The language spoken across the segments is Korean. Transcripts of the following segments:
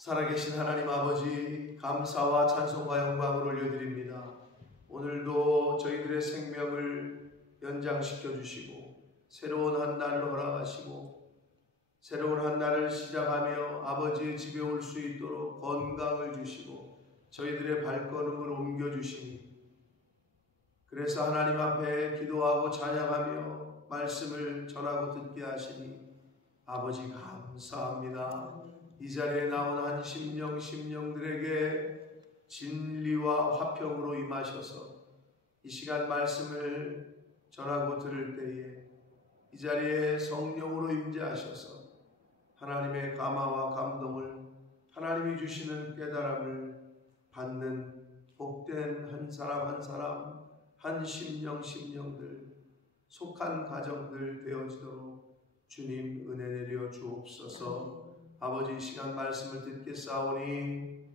살아계신 하나님 아버지, 감사와 찬송과 영광을 올려드립니다. 오늘도 저희들의 생명을 연장시켜 주시고 새로운 한 날을 허락하시고 새로운 한 날을 시작하며 아버지의 집에 올 수 있도록 건강을 주시고 저희들의 발걸음을 옮겨주시니, 그래서 하나님 앞에 기도하고 찬양하며 말씀을 전하고 듣게 하시니 아버지 감사합니다. 이 자리에 나온 한 심령들에게 진리와 화평으로 임하셔서 이 시간 말씀을 전하고 들을 때에 이 자리에 성령으로 임재하셔서 하나님의 감화와 감동을, 하나님이 주시는 깨달음을 받는 복된 한 사람 한 사람, 한 심령들, 속한 가정들 되어지도록 주님 은혜 내려 주옵소서. 아버지, 이 시간 말씀을 듣겠사오니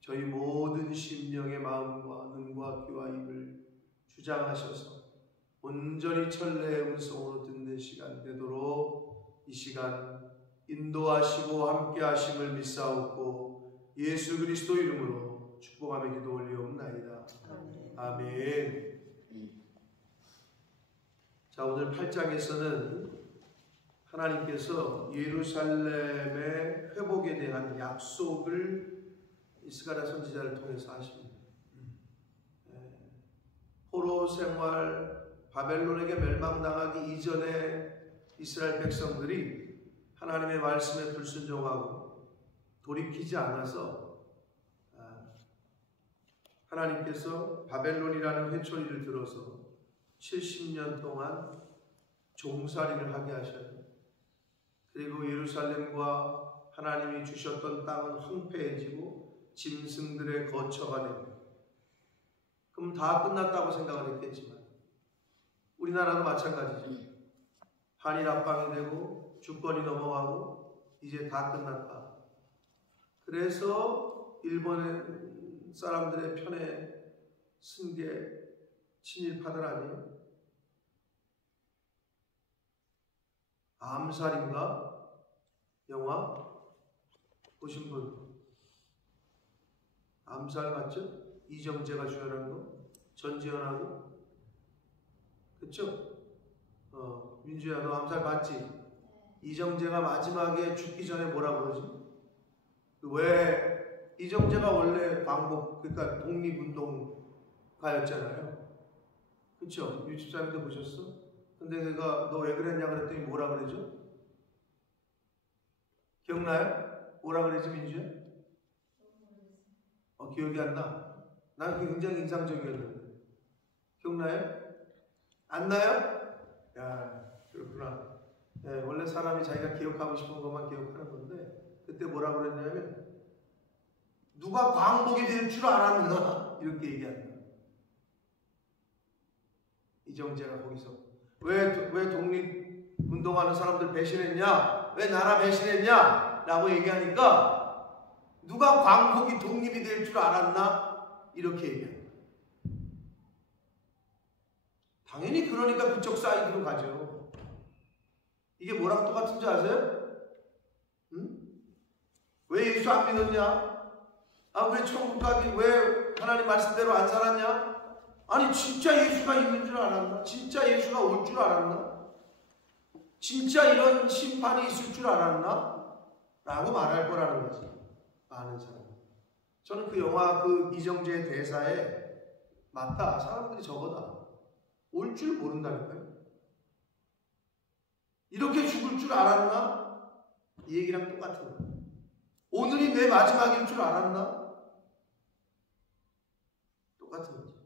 저희 모든 심령의 마음과 눈과 귀와 입을 주장하셔서 온전히 천례의 음성으로 듣는 시간 되도록 이 시간 인도하시고 함께 하심을 믿사옵고 예수 그리스도 이름으로 축복하며 기도 올리옵나이다. 아멘. 자, 오늘 8장에서는 하나님께서 예루살렘의 회복에 대한 약속을 이스가랴 선지자를 통해서 하십니다. 포로 생활, 바벨론에게 멸망당하기 이전에 이스라엘 백성들이 하나님의 말씀에 불순종하고 돌이키지 않아서 하나님께서 바벨론이라는 회초리를 들어서 70년 동안 종살이를 하게 하셔요. 그리고 예루살렘과 하나님이 주셨던 땅은 황폐해지고 짐승들의 거처가 됩니다. 그럼 다 끝났다고 생각을 했겠지만 우리나라도 마찬가지죠. 한일 합방이 되고 주권이 넘어가고 이제 다 끝났다. 그래서 일본 사람들의 편에 쓴 게 친일파들 아니에요? 암살인가? 영화 보신 분? 암살 맞죠? 이정재가 주연한 거? 전지현하고? 그쵸? 민주야, 너 암살 봤지? 이정재가 마지막에 죽기 전에 뭐라 그러지? 왜 이정재가 원래 광복, 그러니까 독립운동가였잖아요. 그쵸? 유치사님도 보셨어? 근데 내가 너 왜 그랬냐 그랬더니 뭐라 그러죠? 기억나요? 뭐라 그러지, 민주야? 기억이 안 나? 난 그게 굉장히 인상적이었는데. 기억나요? 안 나요? 야, 그렇구나. 네, 원래 사람이 자기가 기억하고 싶은 것만 기억하는 건데, 그때 뭐라 그랬냐면, 누가 광복이 될 줄 알았나? 이렇게 얘기한다. 이정재가 거기서 왜 독립운동하는 사람들 배신했냐? 왜 나라 배신했냐? 라고 얘기하니까 누가 광복이 독립이 될 줄 알았나? 이렇게 얘기합니다. 당연히 그러니까 그쪽 사이드로 가죠. 이게 뭐랑 똑같은지 아세요? 응? 왜 예수 안 믿었냐? 왜 천국 가기, 왜 하나님 말씀대로 안 살았냐? 아니, 진짜 예수가 있는 줄 알았나? 진짜 예수가 올 줄 알았나? 진짜 이런 심판이 있을 줄 알았나? 라고 말할 거라는 거지. 많은 사람. 저는 그 영화 그 이정재의 대사에 맞다. 사람들이 저거다. 올 줄 모른다니까요. 이렇게 죽을 줄 알았나? 이 얘기랑 똑같은 거야. 오늘이 내 마지막일 줄 알았나? 똑같은 거지.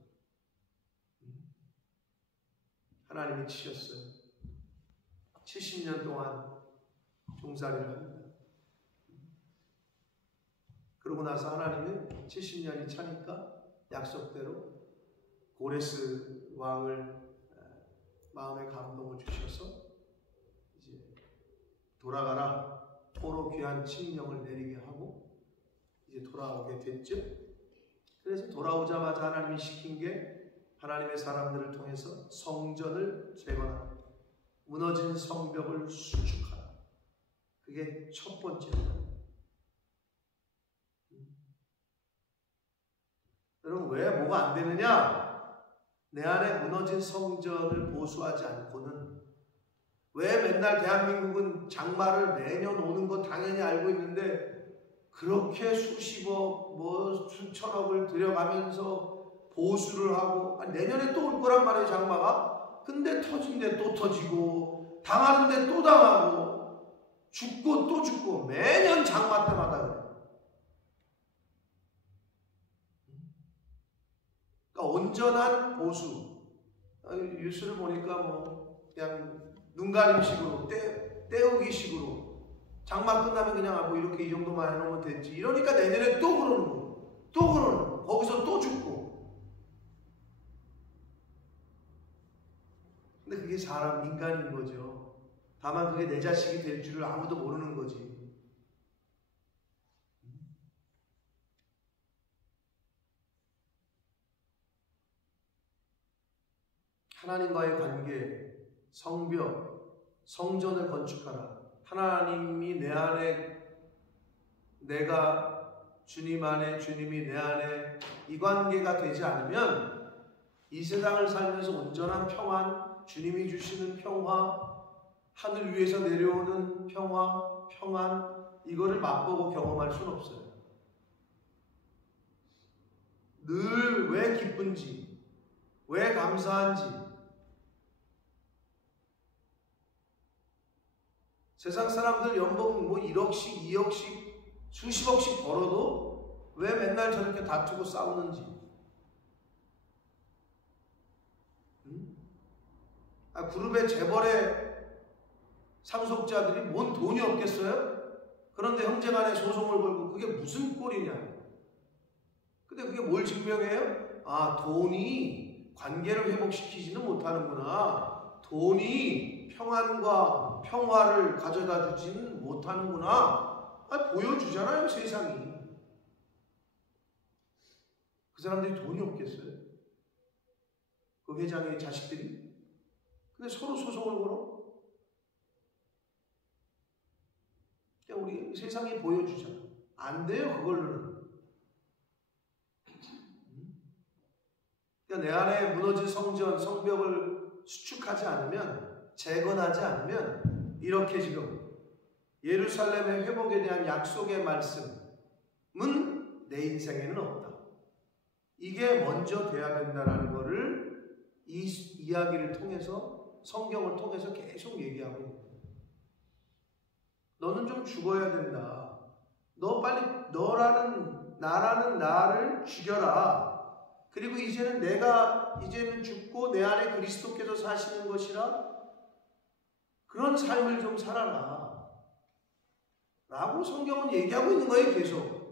하나님이 치셨어요. 70년 동안 종살이를 합니다. 그러고 나서 하나님은 70년이 차니까 약속대로 고레스 왕을 마음의 감동을 주셔서 이제 돌아가라, 포로 귀한 칙령을 내리게 하고 이제 돌아오게 됐죠. 그래서 돌아오자마자 하나님이 시킨 게 하나님의 사람들을 통해서 성전을 재건하라, 무너진 성벽을 수축하라. 그게 첫 번째입니다. 여러분, 왜 뭐가 안 되느냐? 내 안에 무너진 성전을 보수하지 않고는. 왜 맨날 대한민국은 장마를 매년 오는 거 당연히 알고 있는데 그렇게 수십억, 수천억을 들여가면서 보수를 하고, 내년에 또 올 거란 말이에요, 장마가. 근데 터진데 또 터지고, 당하는데 또 당하고, 죽고 또 죽고, 매년 장마 때마다 그래요. 그러니까 온전한 보수. 뉴스를 보니까 그냥 눈가림식으로, 때우기식으로, 장마 끝나면 그냥 이렇게 이 정도만 해놓으면 됐지. 이러니까 내년에 또 그러는 거예요. 또 그러는 거예요. 거기서 또 죽고. 근데 그게 사람, 인간인 거죠. 다만 그게 내 자식이 될 줄을 아무도 모르는 거지. 하나님과의 관계, 성벽, 성전을 건축하라. 하나님이 내 안에, 내가 주님 안에, 주님이 내 안에 이 관계가 되지 않으면 이 세상을 살면서 온전한 평안, 주님이 주시는 평화, 하늘 위에서 내려오는 평안, 이거를 맛보고 경험할 수는 없어요. 늘 왜 기쁜지, 왜 감사한지. 세상 사람들 연봉 1억씩, 2억씩, 수십억씩 벌어도 왜 맨날 저렇게 다투고 싸우는지. 그룹의 재벌의 상속자들이 뭔 돈이 없겠어요? 그런데 형제간에 소송을 걸고 그게 무슨 꼴이냐. 근데 그게 뭘 증명해요? 돈이 관계를 회복시키지는 못하는구나. 돈이 평안과 평화를 가져다 주지는 못하는구나. 보여주잖아요, 세상이. 그 사람들이 돈이 없겠어요? 그 회장의 자식들이? 근데 서로 소송을 걸어? 그냥 우리 세상이 보여주잖아. 안 돼요, 그걸로는. 그러니까 내 안에 무너진 성전, 성벽을 수축하지 않으면, 재건하지 않으면, 이렇게 지금 예루살렘의 회복에 대한 약속의 말씀은 내 인생에는 없다. 이게 먼저 돼야 된다는 것을 이 이야기를 통해서, 성경을 통해서 계속 얘기하고 있는 거예요. 너는 좀 죽어야 된다. 너 빨리 나라는 나를 죽여라. 그리고 이제는 죽고 내 안에 그리스도께서 사시는 것이라 그런 삶을 좀 살아라. 라고 성경은 얘기하고 있는 거예요, 계속.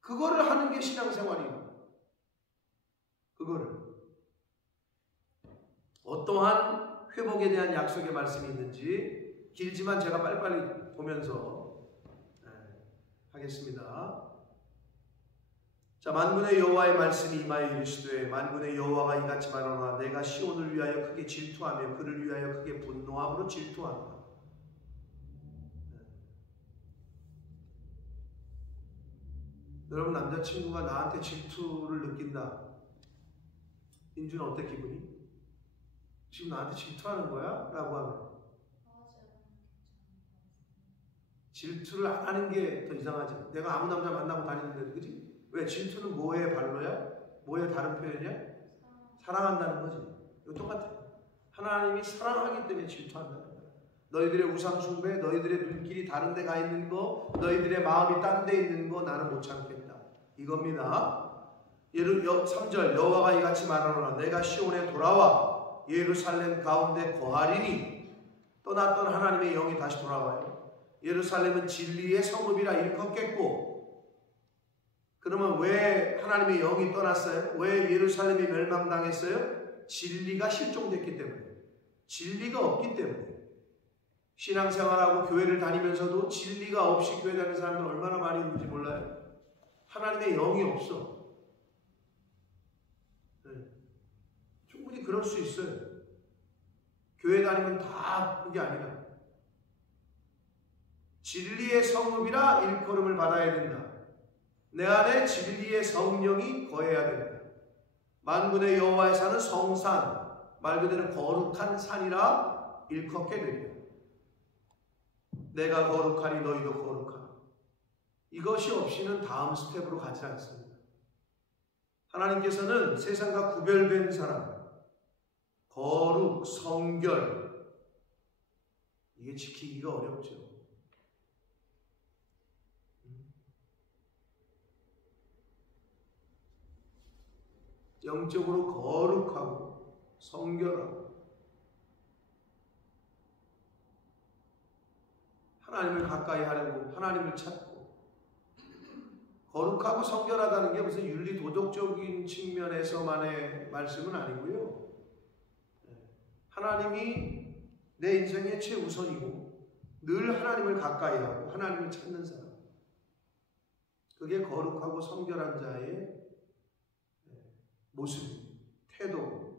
그거를 하는 게 신앙생활이에요. 그거를. 어떠한 회복에 대한 약속의 말씀이 있는지 길지만 제가 빨리빨리 보면서 하겠습니다. 자, 만군의 여호와의 말씀이 임하여 이르시되 만군의 여호와가 이같이 말하노라. 내가 시온을 위하여 크게 질투하며 그를 위하여 크게 분노함으로 질투하노라. 여러분, 남자친구가 나한테 질투를 느낀다. 인주는 어때, 기분이? 지금 나한테 질투하는 거야? 라고 하면 질투를 안 하는 게 더 이상하지. 내가 아무 남자 만나고 다니는데, 그지? 왜? 질투는 뭐의 발로야? 뭐의 다른 표현이야? 사랑한다는 거지. 이거 똑같아. 하나님이 사랑하기 때문에 질투한다는 거야. 너희들의 우상 숭배, 너희들의 눈길이 다른 데 가 있는 거, 너희들의 마음이 딴 데 있는 거 나는 못 참겠다. 이겁니다. 3절 여호와가 이같이 말하노라. 내가 시온에 돌아와 예루살렘 가운데 거하리니. 떠났던 하나님의 영이 다시 돌아와요. 예루살렘은 진리의 성읍이라 일컫겠고. 그러면 왜 하나님의 영이 떠났어요? 왜 예루살렘이 멸망당했어요? 진리가 실종됐기 때문에. 진리가 없기 때문에. 신앙생활하고 교회를 다니면서도 진리가 없이 교회 다니는 사람들 얼마나 많이 있는지 몰라요? 하나님의 영이 없어. 충분히 그럴 수 있어요. 교회 다니면 다 그게 아니라 진리의 성읍이라 일컬음을 받아야 된다. 내 안에 진리의 성령이 거해야 된다. 만군의 여호와의 산은 성산, 말 그대로 거룩한 산이라 일컫게 되리라. 내가 거룩하니 너희도 거룩하라. 이것이 없이는 다음 스텝으로 가지 않습니다. 하나님께서는 세상과 구별된 사람, 거룩, 성결, 이게 지키기가 어렵죠. 영적으로 거룩하고 성결하고 하나님을 가까이 하려고 하나님을 찾고, 거룩하고 성결하다는 게 무슨 윤리 도덕적인 측면에서만의 말씀은 아니고요. 하나님이 내 인생의 최우선이고 늘 하나님을 가까이 하고 하나님을 찾는 사람, 그게 거룩하고 성결한 자의 모습, 태도.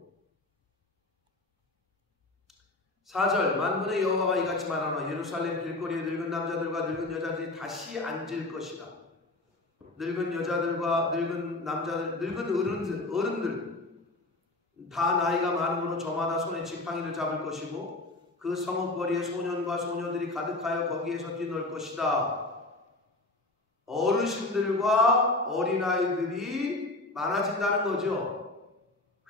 4절, 만군의 여호와가 이같이 말하노라. 예루살렘 길거리에 늙은 남자들과 늙은 여자들이 다시 앉을 것이다. 늙은 여자들과 늙은 남자들, 늙은 어른들 다 나이가 많으므로 저마다 손에 지팡이를 잡을 것이고 그 성읍거리에 소년과 소녀들이 가득하여 거기에서 뛰놀 것이다. 어르신들과 어린아이들이 많아진다는 거죠.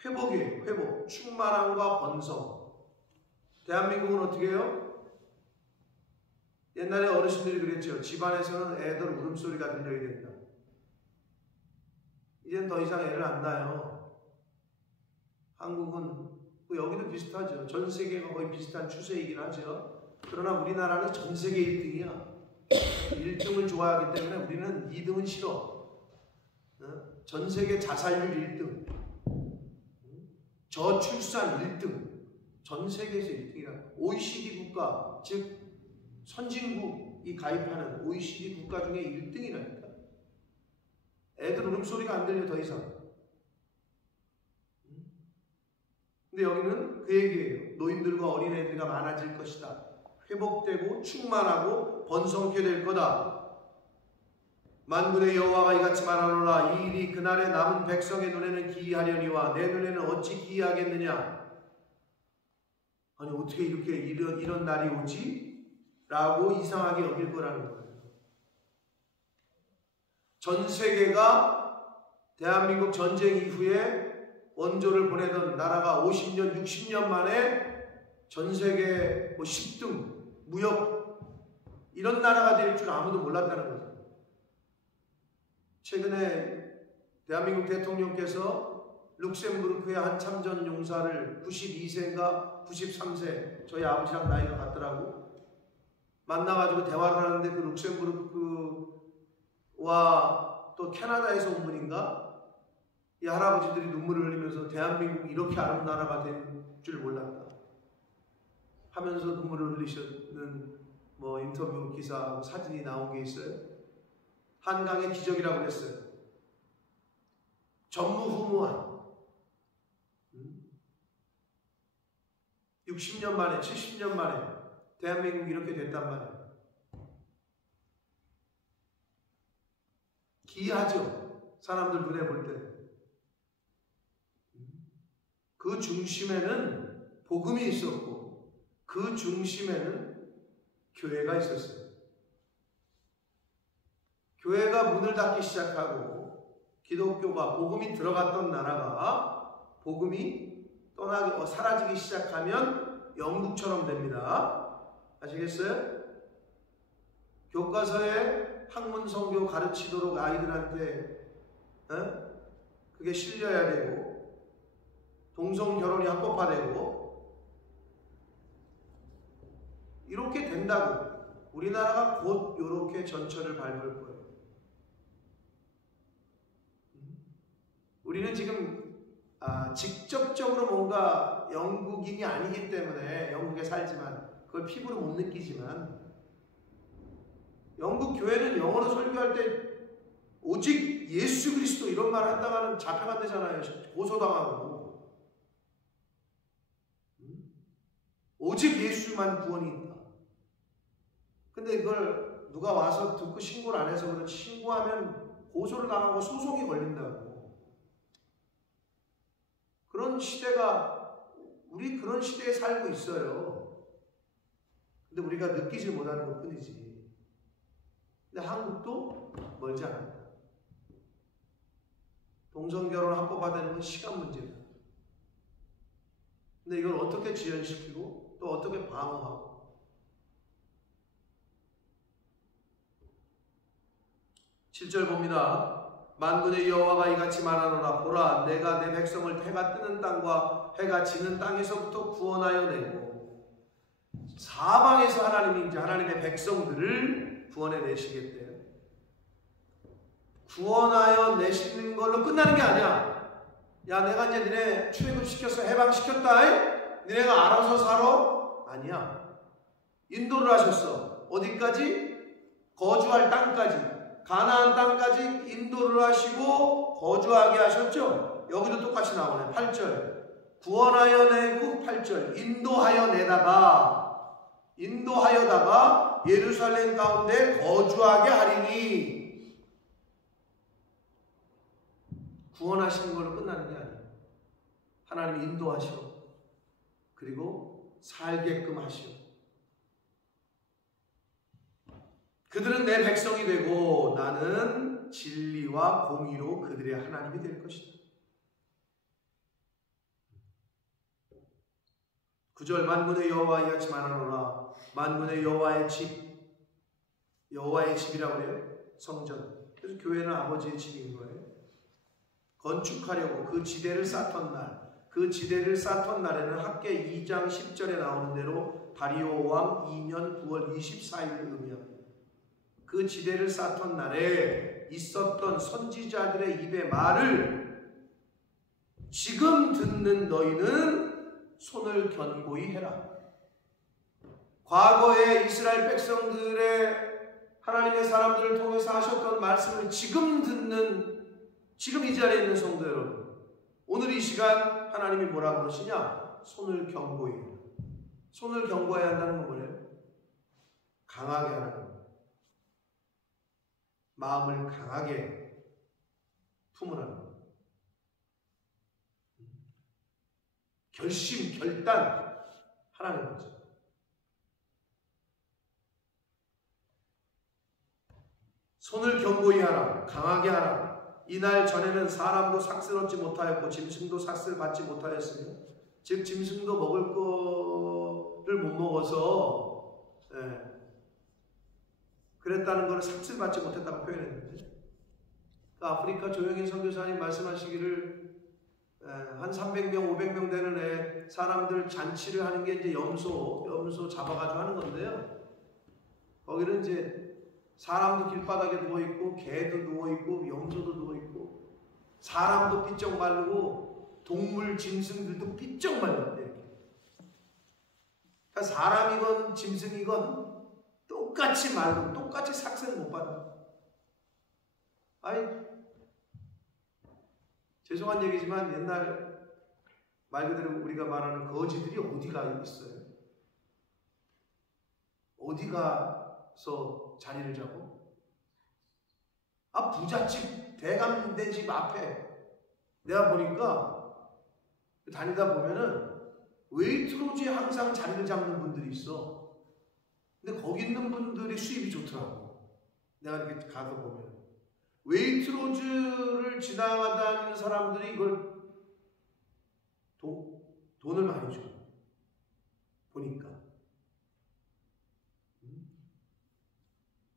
회복이에요. 회복. 충만함과 번성. 대한민국은 어떻게 해요? 옛날에 어르신들이 그랬죠. 집안에서는 애들 울음소리가 들려야 된다. 이젠 더 이상 애를 안 낳아요. 한국은 여기도 비슷하죠. 전 세계가 거의 비슷한 추세이긴 하죠. 그러나 우리나라는 전 세계 1등이야. 1등을 좋아하기 때문에 우리는 2등은 싫어. 전 세계 자살률 1등, 저출산 1등, 전 세계에서 1등이라. OECD 국가, 즉 선진국이 가입하는 OECD 국가 중에 1등이라니까. 애들 울음소리가 안 들려 더 이상. 근데 여기는 그 얘기예요. 노인들과 어린애들이 많아질 것이다. 회복되고 충만하고 번성케 될 거다. 만군의 여호와가 이같이 말하노라. 이 일이 그날에 남은 백성의 눈에는 기이하려니와 내 눈에는 어찌 기이하겠느냐. 아니 어떻게 이렇게 이런 날이 오지? 라고 이상하게 여길 거라는 거예요. 전 세계가 대한민국 전쟁 이후에 원조를 보내던 나라가 50년, 60년 만에 전 세계 10등 무역 이런 나라가 될 줄 아무도 몰랐다는 거죠. 최근에 대한민국 대통령께서 룩셈부르크의 한 참전 용사를 92세인가 93세, 저희 아버지랑 나이가 같더라고, 만나가지고 대화를 하는데 그 룩셈부르크와 또 캐나다에서 온 분인가 이 할아버지들이 눈물을 흘리면서 대한민국이 이렇게 아름다운 나라가 된 줄 몰랐다 하면서 눈물을 흘리셨는 인터뷰 기사 사진이 나온 게 있어요. 한강의 기적이라고 했어요. 전무후무한 60년 만에 70년 만에 대한민국이 이렇게 됐단 말이에요. 기이하죠. 사람들 눈에 볼 때. 그 중심에는 복음이 있었고 그 중심에는 교회가 있었어요. 교회가 문을 닫기 시작하고 기독교가 복음이 들어갔던 나라가 복음이 떠나기 사라지기 시작하면 영국처럼 됩니다. 아시겠어요? 교과서에 학문 성교 가르치도록 아이들한테 그게 실려야 되고 동성 결혼이 합법화되고 이렇게 된다고 우리나라가 곧 이렇게 전철을 밟을 거예요. 우리는 지금 직접적으로 뭔가 영국인이 아니기 때문에 영국에 살지만 그걸 피부로 못 느끼지만 영국 교회는 영어로 설교할 때 오직 예수 그리스도 이런 말 한다가는 잡혀간다잖아요. 고소당하고. 오직 예수만 구원이 있다. 근데 이걸 누가 와서 듣고 신고를 안 해서 그렇지, 신고하면 고소를 당하고 소송이 걸린다고. 그런 시대가, 우리 그런 시대에 살고 있어요. 근데 우리가 느끼지 못하는 것 뿐이지. 근데 한국도 멀지 않았다. 동성결혼 합법화되는 건 시간 문제다. 근데 이걸 어떻게 지연시키고 또 어떻게 방어하고. 7절 봅니다. 만군의 여호와가 이같이 말하노라. 보라, 내가 내 백성을 해가 뜨는 땅과 해가 지는 땅에서부터 구원하여 내고, 사방에서 하나님이 이제 하나님의 백성들을 구원해 내시겠대요. 구원하여 내시는 걸로 끝나는 게 아니야. 야, 내가 이제 니네 출애굽시켜서 해방시켰다. 니네가 알아서 살아? 아니야. 인도를 하셨어. 어디까지? 거주할 땅까지. 가나안 땅까지 인도를 하시고 거주하게 하셨죠. 여기도 똑같이 나오네. 8절. 구원하여 내고 8절. 인도하여다가 예루살렘 가운데 거주하게 하리니. 구원하시는 걸로 끝나는 게 아니에요. 하나님이 인도하시오. 그리고 살게끔 하시오. 그들은 내 백성이 되고 나는 진리와 공의로 그들의 하나님이 될 것이다. 9절. 만군의 여호와 이같이 말하노라. 만군의 여호와의 집, 여호와의 집이라고 해요. 성전. 그래서 교회는 아버지의 집인 거예요. 건축하려고 그 지대를 쌓던 날, 그 지대를 쌓던 날에는 학계 2장 10절에 나오는 대로 다리오 왕 2년 9월 24일을 의미합니다. 그 지대를 쌓던 날에 있었던 선지자들의 입의 말을 지금 듣는 너희는 손을 견고히 해라. 과거에 이스라엘 백성들의 하나님의 사람들을 통해서 하셨던 말씀을 지금 듣는, 지금 이 자리에 있는 성도 여러분, 오늘 이 시간 하나님이 뭐라고 그러시냐? 손을 견고히 해라. 손을 견고해야 한다는 건 뭐예요? 강하게 하라는 거예요. 마음을 강하게 품으라는 거예요. 결심, 결단 하라는 거죠. 손을 견고히 하라. 강하게 하라. 이날 전에는 사람도 삭슬 얻지 못하였고 짐승도 삭슬 받지 못하였으며, 즉 짐승도 먹을 거를 못 먹어서 그랬다는 것을 삭슬 받지 못했다고 표현했는데, 아프리카 조영인 선교사님 말씀하시기를 한 300명, 500명 되는 애 사람들 잔치를 하는 게 이제 염소 잡아가지고 하는 건데요. 거기는 이제 사람도 길바닥에 누워있고, 개도 누워있고, 염소도 누워있고, 사람도 삐쩍 마르고, 동물, 짐승들도 삐쩍 말랐대. 그러니까 사람이건 짐승이건 똑같이 말고, 똑같이 삭스를 못 받아. 아니, 죄송한 얘기지만 옛날 말 그대로 우리가 말하는 거지들이 어디가 있어요? 어디 가서 자리를 잡고? 부잣집, 대감된 집 앞에 내가 보니까 다니다 보면은 웨이트로즈에 항상 자리를 잡는 분들이 있어. 근데 거기 있는 분들이 수입이 좋더라고. 내가 이렇게 가서 보면 웨이트로즈를 지나가다니는 사람들이 이걸 돈을 많이 줘. 보니까.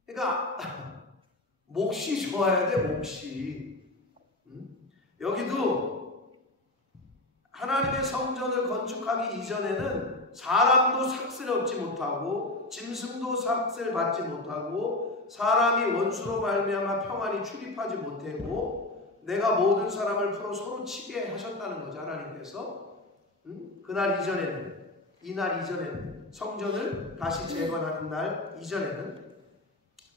그러니까 몫이 좋아야 돼. 몫이. 여기도 하나님의 성전을 건축하기 이전에는 사람도 삭슬 얻지 못하고 짐승도 삭슬 받지 못하고 사람이 원수로 말미암아 평안히 출입하지 못하고 내가 모든 사람을 풀어 서로 치게 하셨다는 거죠. 하나님께서. 그날 이전에는, 이날 이전에는, 성전을 다시 재건하는 날 이전에는.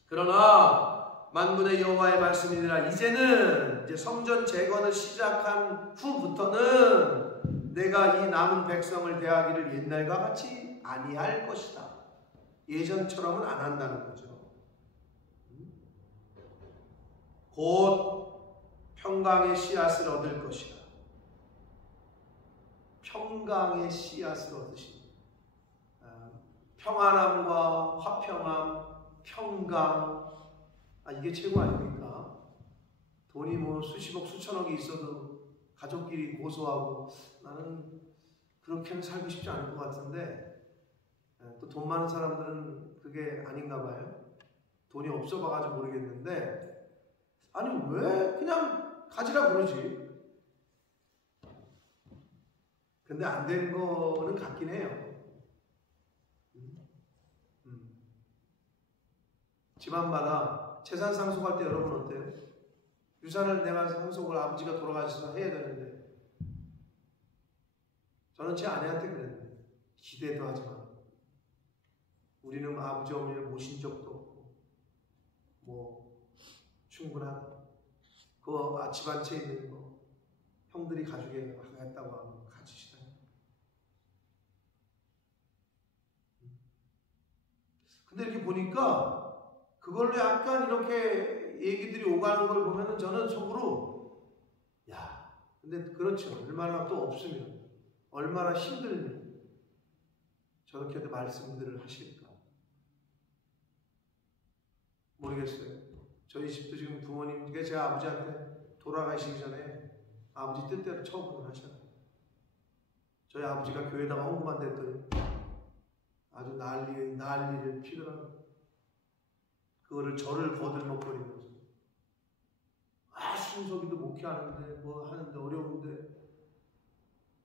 그러나 만군의 여호와의 말씀이니라. 이제는 이제 성전 재건을 시작한 후부터는 내가 이 남은 백성을 대하기를 옛날과 같이 아니할 것이다. 예전처럼은 안 한다는 거죠. 곧 평강의 씨앗을 얻을 것이다. 평강의 씨앗을 얻으시니 평안함과 화평함, 평강, 이게 최고 아닙니까? 돈이 뭐 수십억 수천억이 있어도 가족끼리 고소하고 나는 그렇게는 살고 싶지 않을 것 같은데, 또 돈 많은 사람들은 그게 아닌가 봐요. 돈이 없어 봐가지고 모르겠는데, 아니 왜 그냥 가지라 그러지? 근데 안 되는 거는 같긴 해요. 집안마다 재산 상속할 때 여러분 어때요? 유산을 내가 상속을 아버지가 돌아가셔서 해야 되는데, 저는 제 아내한테 그랬는데, 기대도 하지 마. 우리는 아버지 어머니를 모신 적도 없고 뭐 충분하다. 그 집안 채 있는 거 형들이 가지게 하겠다고 하면 가지시다. 근데 이렇게 보니까 그걸로 약간 이렇게 얘기들이 오가는 걸 보면은 저는 속으로, 야, 근데 그렇죠. 얼마나 또 없으면, 얼마나 힘들면 저렇게도 말씀들을 하실까? 모르겠어요. 저희 집도 지금 부모님께 제 아버지한테 돌아가시기 전에 아버지 뜻대로 처분을 하셨어요. 저희 아버지가 교회에다가 헌금한 됐더니 아주 난리를 피더라고요. 그거를 저를 거들먹거리면서, 순서기도 목회하는데 뭐 하는데 어려운데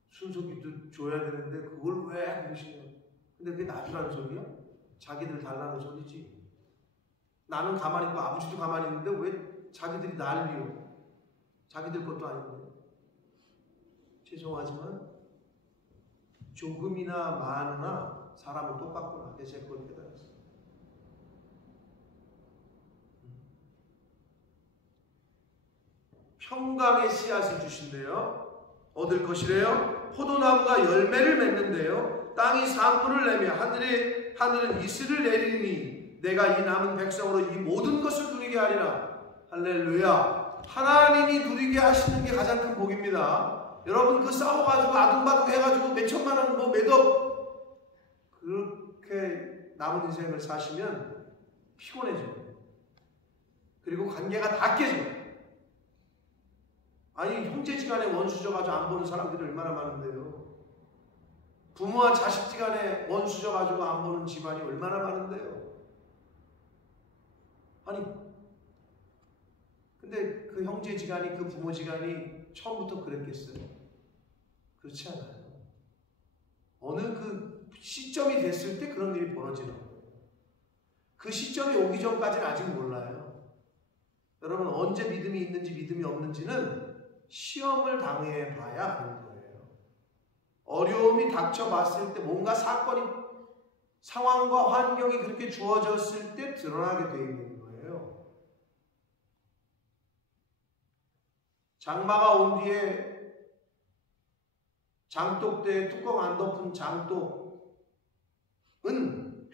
순서기도 줘야 되는데 그걸 왜 그러시냐. 근데 그게 놔주라는 소리야? 자기들 달라는 소리지. 나는 가만히 있고 아버지도 가만히 있는데 왜 자기들이 난리요? 자기들 것도 아닌데. 죄송하지만 조금이나 많으나 사람은 똑같구나. 그래서 제가 그걸 깨달았어요. 평강의 씨앗을 주신대요. 얻을 것이래요. 포도나무가 열매를 맺는데요. 땅이 산물을 내며 하늘은 이슬을 내리니 내가 이 남은 백성으로 이 모든 것을 누리게 하리라. 할렐루야. 하나님이 누리게 하시는 게 가장 큰 복입니다. 여러분 그 싸워가지고 아둥바둥 해가지고 몇천만 원 뭐 몇억 그렇게 남은 인생을 사시면 피곤해져요. 그리고 관계가 다 깨져요. 아니 형제지간에 원수져가지고 안 보는 사람들이 얼마나 많은데요. 부모와 자식지간에 원수져가지고 안 보는 집안이 얼마나 많은데요. 아니 근데 그 형제지간이 그 부모지간이 처음부터 그랬겠어요? 그렇지 않아요. 어느 그 시점이 됐을 때 그런 일이 벌어지는 거예요. 그 시점이 오기 전까지는 아직 몰라요. 여러분 언제 믿음이 있는지 믿음이 없는지는 시험을 당해 봐야 아는 거예요. 어려움이 닥쳐봤을 때 뭔가 사건이 상황과 환경이 그렇게 주어졌을 때 드러나게 되어 있는 거예요. 장마가 온 뒤에 장독대에 뚜껑 안 덮은 장독은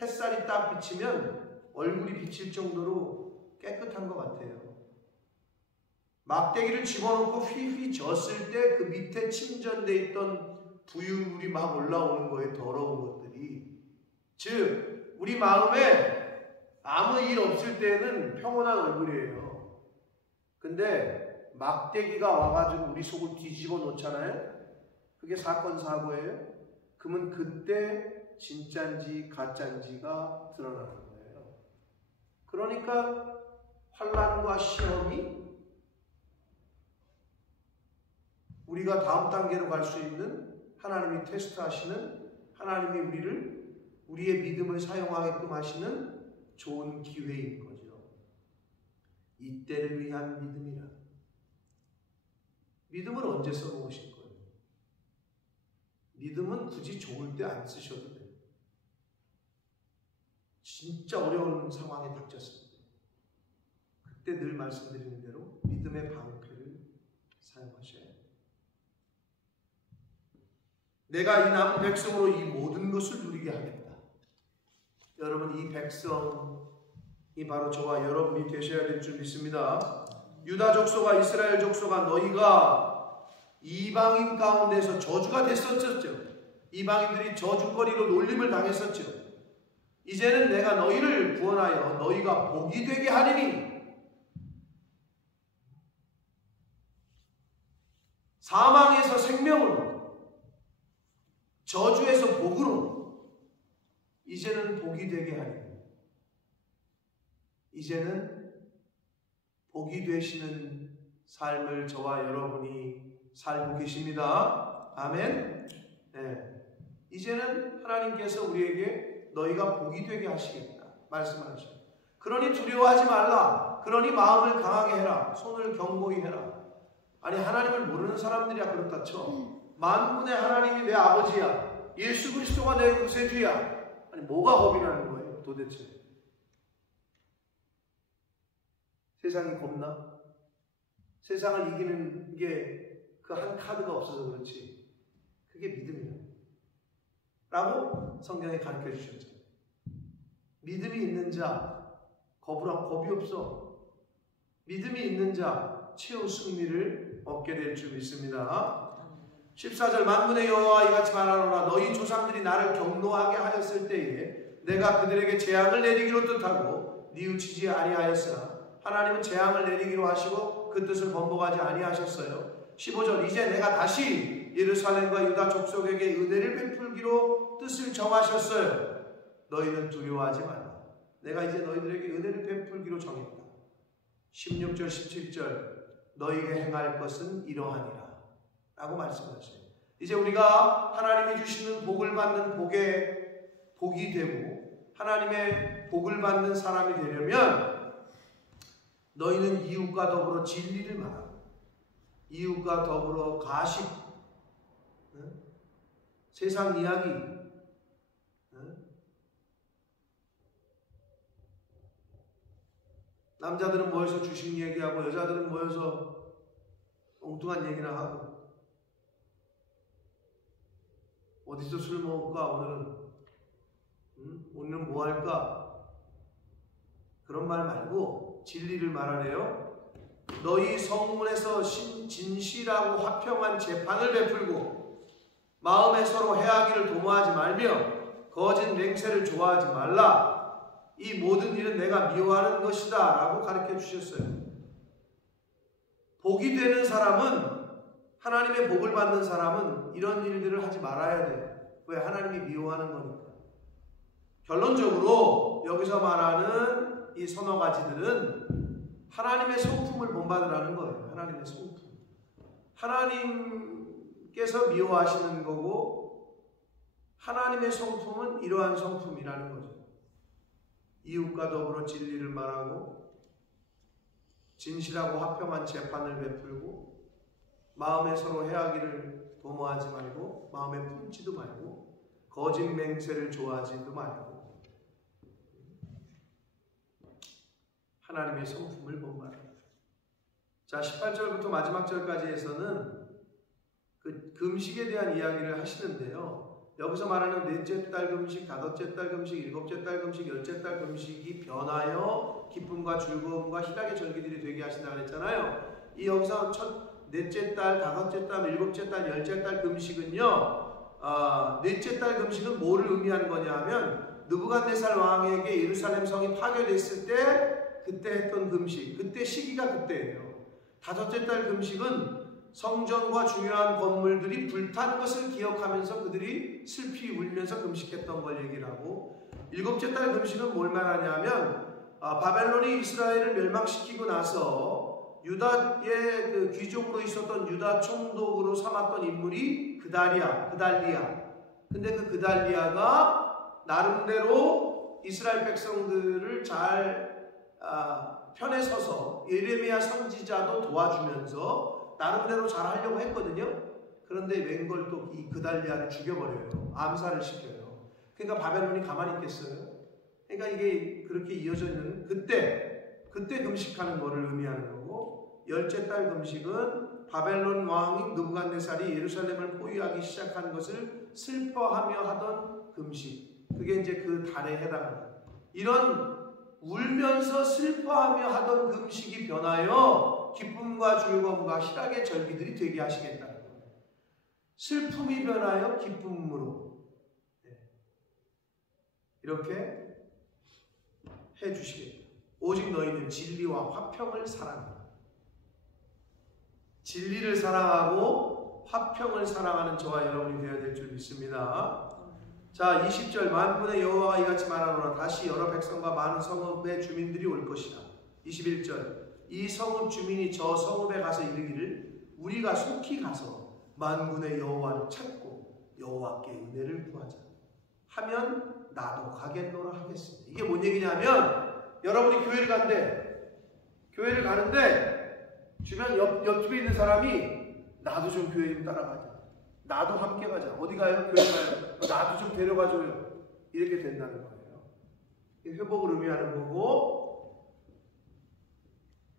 햇살이 딱 비치면 얼굴이 비칠 정도로 깨끗한 것 같아요. 막대기를 집어넣고 휘휘 젓을 때 그 밑에 침전되어 있던 부유물이 막 올라오는 거예요. 더러운 것들이. 즉 우리 마음에 아무 일 없을 때는 평온한 얼굴이에요. 근데 막대기가 와가지고 우리 속을 뒤집어 놓잖아요. 그게 사건 사고예요. 그러면 그때 진짜인지 가짜인지가 드러나는 거예요. 그러니까 환난과 시험이 우리가 다음 단계로 갈 수 있는 하나님이 테스트하시는, 하나님이 우리의 믿음을 사용하게끔 하시는 좋은 기회인 거죠. 이때를 위한 믿음이라. 믿음을 언제 써먹으실 거예요? 믿음은 굳이 좋을 때 안 쓰셔도 돼요. 진짜 어려운 상황에 닥쳤을 때, 그때 늘 말씀드리는 대로 믿음의 방패를 사용하셔야 돼요. 내가 이 남은 백성으로 이 모든 것을 누리게 하겠다. 여러분, 이 백성이 바로 저와 여러분이 되셔야 될 줄 믿습니다. 유다 족속과 이스라엘 족속아, 너희가 이방인 가운데서 저주가 됐었죠. 이방인들이 저주거리로 놀림을 당했었죠. 이제는 내가 너희를 구원하여 너희가 복이 되게 하리니, 사망에서 생명으로, 저주에서 복으로 이제는 복이 되게 하리니, 이제는 복이 되시는 삶을 저와 여러분이 살고 계십니다. 아멘. 네. 이제는 하나님께서 우리에게 너희가 복이 되게 하시겠다 말씀하시죠. 그러니 두려워하지 말라. 그러니 마음을 강하게 해라. 손을 견고히 해라. 아니, 하나님을 모르는 사람들이야 그렇다 쳐. 만군의 하나님이 내 아버지야. 예수 그리스도가 내 구세주야. 아니, 뭐가 겁이 나는 거예요 도대체? 세상이 겁나? 세상을 이기는 게 그 한 카드가 없어서 그렇지, 그게 믿음이야 라고 성경에 가르쳐 주셨죠. 믿음이 있는 자 겁이 없어. 믿음이 있는 자 최후 승리를 얻게 될 줄 믿습니다. 14절, 만군의 여호와 이같이 말하노라. 너희 조상들이 나를 경노하게 하였을 때에 내가 그들에게 재앙을 내리기로 뜻하고 뉘우치지 아니하였으나 하나님은 재앙을 내리기로 하시고 그 뜻을 번복하지 아니하셨어요. 15절, 이제 내가 다시 예루살렘과 유다 족속에게 은혜를 베풀기로 뜻을 정하셨어요. 너희는 두려워하지 말라. 내가 이제 너희들에게 은혜를 베풀기로 정했다. 16절 17절, 너희에게 행할 것은 이러하니라 라고 말씀하셔요. 이제 우리가 하나님이 주시는 복을 받는 복이 되고 하나님의 복을 받는 사람이 되려면 너희는 이웃과 더불어 진리를 말하라. 이웃과 더불어 가십, 세상 이야기, 남자들은 모여서 주식 얘기하고 여자들은 모여서 엉뚱한 얘기나 하고, 어디서 술 먹을까 오늘은 뭐 할까, 그런 말 말고 진리를 말하래요. 너희 성문에서 진실하고 화평한 재판을 베풀고 마음에 서로 해하기를 도모하지 말며 거짓 맹세를 좋아하지 말라. 이 모든 일은 내가 미워하는 것이다 라고 가르쳐 주셨어요. 복이 되는 사람은, 하나님의 복을 받는 사람은 이런 일들을 하지 말아야 돼요. 왜? 하나님이 미워하는 거니까. 결론적으로 여기서 말하는 이 서너 가지들은 하나님의 성품을 본받으라는 거예요. 하나님의 성품. 하나님께서 미워하시는 거고 하나님의 성품은 이러한 성품이라는 거죠. 이웃과 더불어 진리를 말하고 진실하고 화평한 재판을 베풀고 마음에 서로 해하기를 도모하지 말고 마음에 품지도 말고 거짓 맹세를 좋아하지도 말고 하나님의 성품을 본받아요. 자, 18절부터 마지막 절까지에서는 그 금식에 대한 이야기를 하시는데요. 여기서 말하는 넷째 달 금식, 다섯째 달 금식, 일곱째 달 금식, 열째 달 금식이 변하여 기쁨과 즐거움과 희락의 절기들이 되게 하신다고 그랬잖아요. 이 여기서 넷째 달, 다섯째 달, 일곱째 달, 열째 달 금식은요, 넷째 달 금식은 뭐를 의미하는 거냐 하면 느부갓네살 왕에게 예루살렘 성이 파괴됐을 때 그때 했던 금식, 그때 시기가 그때예요. 다섯째 달 금식은 성전과 중요한 건물들이 불탄 것을 기억하면서 그들이 슬피 울면서 금식했던 걸 얘기를 하고, 일곱째 달 금식은 뭘 말하냐면 바벨론이 이스라엘을 멸망시키고 나서 유다의 그 귀족으로 있었던 유다 총독으로 삼았던 인물이 그달리야. 근데 그 그달리야가 나름대로 이스라엘 백성들을 잘 편에 서서 예레미야 선지자도 도와주면서 나름대로 잘 하려고 했거든요. 그런데 웬걸 또 이 그달리아를 죽여버려요. 암살을 시켜요. 그러니까 바벨론이 가만히 있겠어요? 그러니까 이게 그렇게 이어져 있는 그때 금식하는 거를 의미하는 거고, 열째 달 금식은 바벨론 왕인 느부갓네살이 예루살렘을 포위하기 시작한 것을 슬퍼하며 하던 금식, 그게 이제 그 달에 해당합니다. 이런 울면서 슬퍼하며 하던 그 음식이 변하여 기쁨과 즐거움과 희락의 절기들이 되게 하시겠다는 거예요. 슬픔이 변하여 기쁨으로 이렇게 해주시겠다. 오직 너희는 진리와 화평을 사랑하라. 진리를 사랑하고 화평을 사랑하는 저와 여러분이 되어야 될 줄 믿습니다. 자, 20절 만군의 여호와가 이같이 말하노라. 다시 여러 백성과 많은 성읍의 주민들이 올 것이다. 21절 이 성읍 주민이 저 성읍에 가서 이르기를 우리가 속히 가서 만군의 여호와를 찾고 여호와께 은혜를 구하자 하면 나도 가겠노라 하겠습니다. 이게 뭔 얘기냐면 여러분이 교회를 가는데 주변 옆집에 있는 사람이 나도 좀 교회 좀 따라가자. 나도 함께 가자. 어디 가요? 교회 가요. 나도 좀 데려가줘요. 이렇게 된다는 거예요. 회복을 의미하는 거고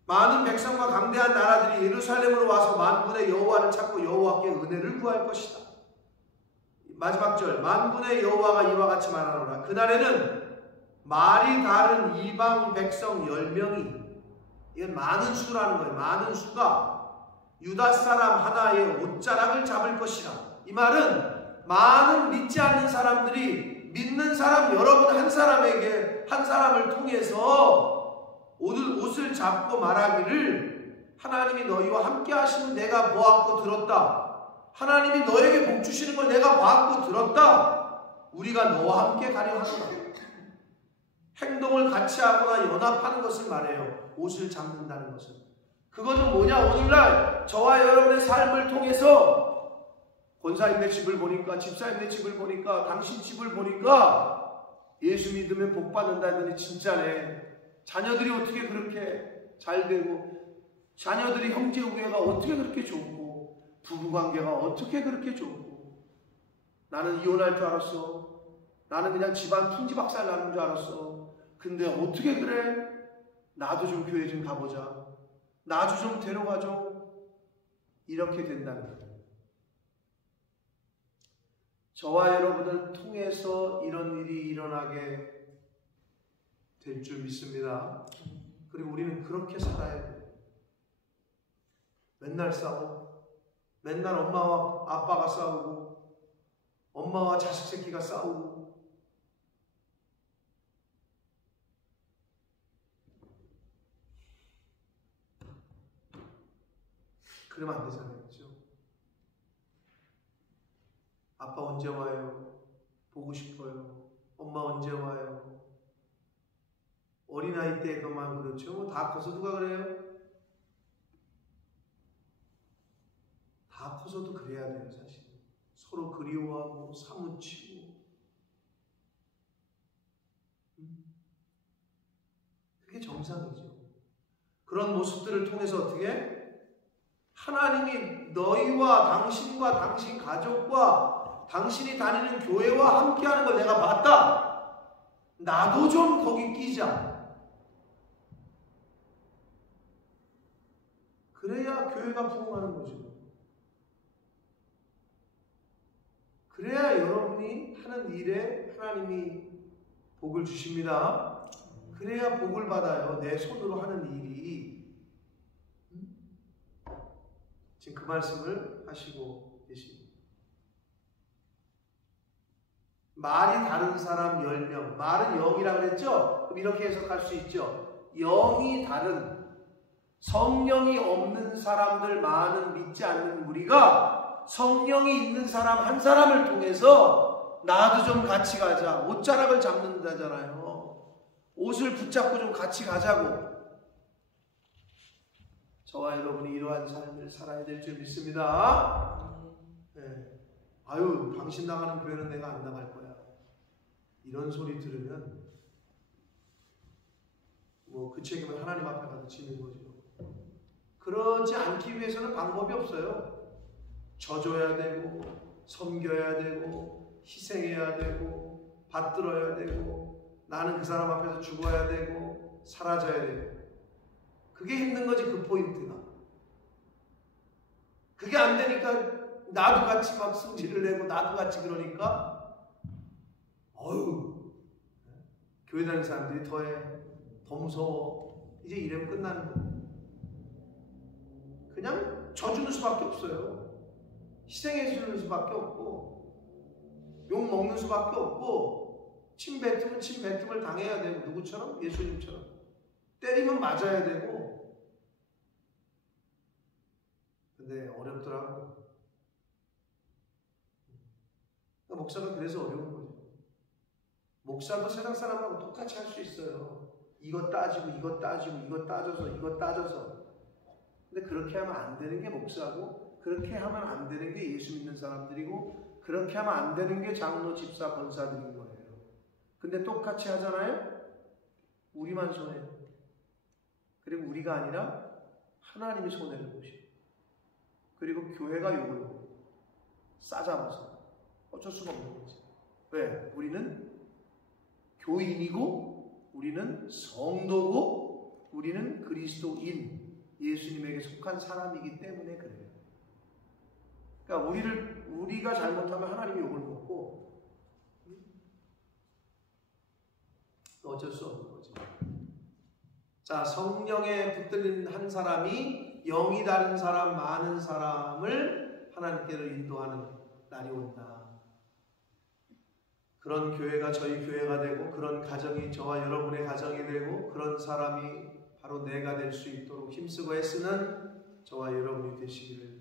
많은 백성과 강대한 나라들이 예루살렘으로 와서 만군의 여호와를 찾고 여호와께 은혜를 구할 것이다. 마지막 절 만군의 여호와가 이와 같이 말하노라. 그날에는 말이 다른 이방 백성 10명이 이건 많은 수라는 거예요. 많은 수가 유다 사람 하나의 옷자락을 잡을 것이라. 이 말은 많은 믿지 않는 사람들이 믿는 사람 여러분 한 사람을 통해서 옷을 잡고 말하기를 하나님이 너희와 함께 하시는 내가 보았고 들었다. 하나님이 너에게 복 주시는 걸 내가 보았고 들었다. 우리가 너와 함께 가려 하노라. 행동을 같이 하거나 연합하는 것을 말해요. 옷을 잡는다는 것은. 그것은 뭐냐? 오늘날 저와 여러분의 삶을 통해서 권사님네 집을 보니까 집사님네 집을 보니까 당신 집을 보니까 예수 믿으면 복 받는다더니 진짜네. 자녀들이 어떻게 그렇게 잘 되고 자녀들이 형제 우애가 어떻게 그렇게 좋고 부부관계가 어떻게 그렇게 좋고 나는 이혼할 줄 알았어. 나는 그냥 집안 풍지박살 나는 줄 알았어. 근데 어떻게 그래? 나도 좀 교회 좀 가보자. 나도 좀 데려가줘. 이렇게 된다는 거예요. 저와 여러분을 통해서 이런 일이 일어나게 될 줄 믿습니다. 그리고 우리는 그렇게 살아야 돼요. 맨날 싸우고 맨날 엄마와 아빠가 싸우고 엄마와 자식 새끼가 싸우고 그러면 안 되잖아요. 그렇죠? 아빠 언제 와요? 보고 싶어요. 엄마 언제 와요? 어린아이 때도만 그렇죠. 다 커서 누가 그래요? 다 커서도 그래야 돼요. 사실 서로 그리워하고 사무치고 그게 정상이죠. 그런 모습들을 통해서 어떻게? 하나님이 너희와 당신과 당신 가족과 당신이 다니는 교회와 함께하는 걸 내가 봤다. 나도 좀 거기 끼자. 그래야 교회가 부흥하는 거죠. 그래야 여러분이 하는 일에 하나님이 복을 주십니다. 그래야 복을 받아요. 내 손으로 하는 일이. 지금 그 말씀을 하시고 계십니다. 말이 다른 사람 10명. 말은 0이라고 그랬죠? 그럼 이렇게 해석할 수 있죠. 0이 다른 성령이 없는 사람들 많은 믿지 않는 무리가 성령이 있는 사람 한 사람을 통해서 나도 좀 같이 가자. 옷자락을 잡는다잖아요. 옷을 붙잡고 좀 같이 가자고. 저와 여러분이 이러한 삶을 살아야 될 줄 믿습니다. 네. 아유, 당신 나가는 교회는 내가 안 나갈 거야. 이런 소리 들으면 뭐 그 책임은 하나님 앞에 가서 지는 거죠. 그러지 않기 위해서는 방법이 없어요. 져줘야 되고 섬겨야 되고 희생해야 되고 받들어야 되고 나는 그 사람 앞에서 죽어야 되고 사라져야 되고 그게 힘든 거지. 그 포인트가. 그게 안 되니까 나도 같이 막 승질을 내고 나도 같이 그러니까 어휴 교회 다니는 사람들이 더해, 더 무서워. 이제 이러면 끝나는 거예요. 그냥 져주는 수밖에 없어요. 희생해 주는 수밖에 없고, 욕 먹는 수밖에 없고, 침 뱉으면 침 뱉음을 당해야 되고, 누구처럼? 예수님처럼. 때리면 맞아야 되고. 근데 어렵더라고. 목사가 그래서 어려운 거죠. 목사도 세상 사람하고 똑같이 할 수 있어요. 이거 따지고 이거 따지고 이거 따져서 이거 따져서. 근데 그렇게 하면 안 되는 게 목사고, 그렇게 하면 안 되는 게 예수 믿는 사람들이고, 그렇게 하면 안 되는 게 장로, 집사, 권사들인 거예요. 근데 똑같이 하잖아요? 우리만 손해요. 그리고 우리가 아니라 하나님이 손해를 보시고, 그리고 교회가 욕을 먹고 싸잡아서 어쩔 수가 없는 거지. 왜? 우리는 교인이고, 우리는 성도고, 우리는 그리스도인, 예수님에게 속한 사람이기 때문에 그래요. 그러니까 우리가 잘못하면 하나님이 욕을 먹고, 어쩔 수 없는 거지. 자, 성령에 붙들린 한 사람이 영이 다른 사람, 많은 사람을 하나님께로 인도하는 날이 온다. 그런 교회가 저희 교회가 되고, 그런 가정이 저와 여러분의 가정이 되고, 그런 사람이 바로 내가 될 수 있도록 힘쓰고 애쓰는 저와 여러분이 되시기를,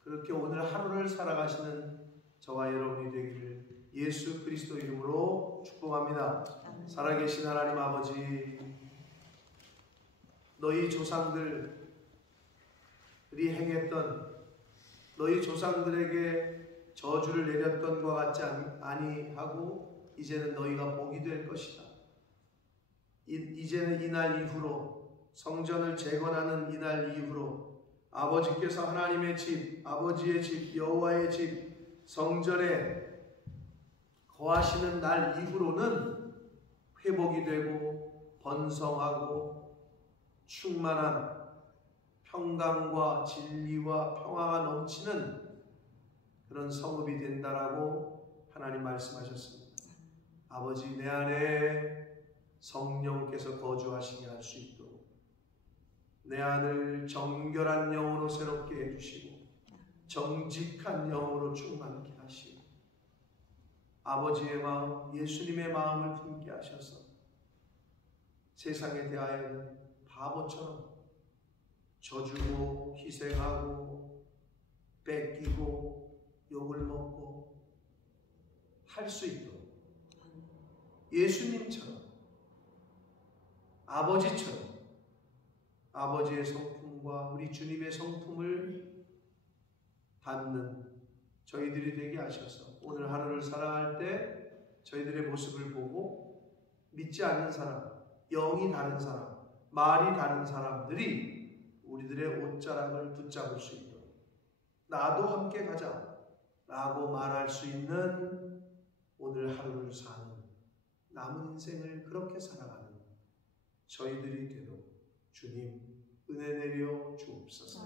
그렇게 오늘 하루를 살아가시는 저와 여러분이 되기를 예수 그리스도 이름으로 축복합니다. 살아계신 하나님 아버지, 너희 조상들이 행했던, 너희 조상들에게 저주를 내렸던 것 같지 아니하고 이제는 너희가 복이 될 것이다. 이제는 이날 이후로, 성전을 재건하는 이날 이후로 아버지께서 하나님의 집, 아버지의 집, 여호와의 집, 성전에 거하시는 날 이후로는 회복이 되고 번성하고 충만한 평강과 진리와 평화가 넘치는 그런 성읍이 된다라고 하나님 말씀하셨습니다. 아버지, 내 안에 성령께서 거주하시게 할 수 있도록 내 안을 정결한 영으로 새롭게 해주시고 정직한 영으로 충만케 하시고 아버지의 마음, 예수님의 마음을 품게 하셔서 세상에 대하여는 바보처럼 져주고 희생하고 뺏기고 욕을 먹고 할 수 있도록 예수님처럼 아버지처럼 아버지의 성품과 우리 주님의 성품을 닮는 저희들이 되게 하셔서 오늘 하루를 살아갈 때 저희들의 모습을 보고 믿지 않는 사람, 영이 다른 사람, 말이 다른 사람들이 우리들의 옷자락을 붙잡을 수 있도록 나도 함께 가자 라고 말할 수 있는 오늘 하루를 사는 남은 인생을 그렇게 살아가는 저희들이 되도록 주님 은혜 내려 주옵소서.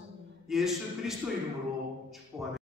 예수 그리스도 이름으로 축복합니다.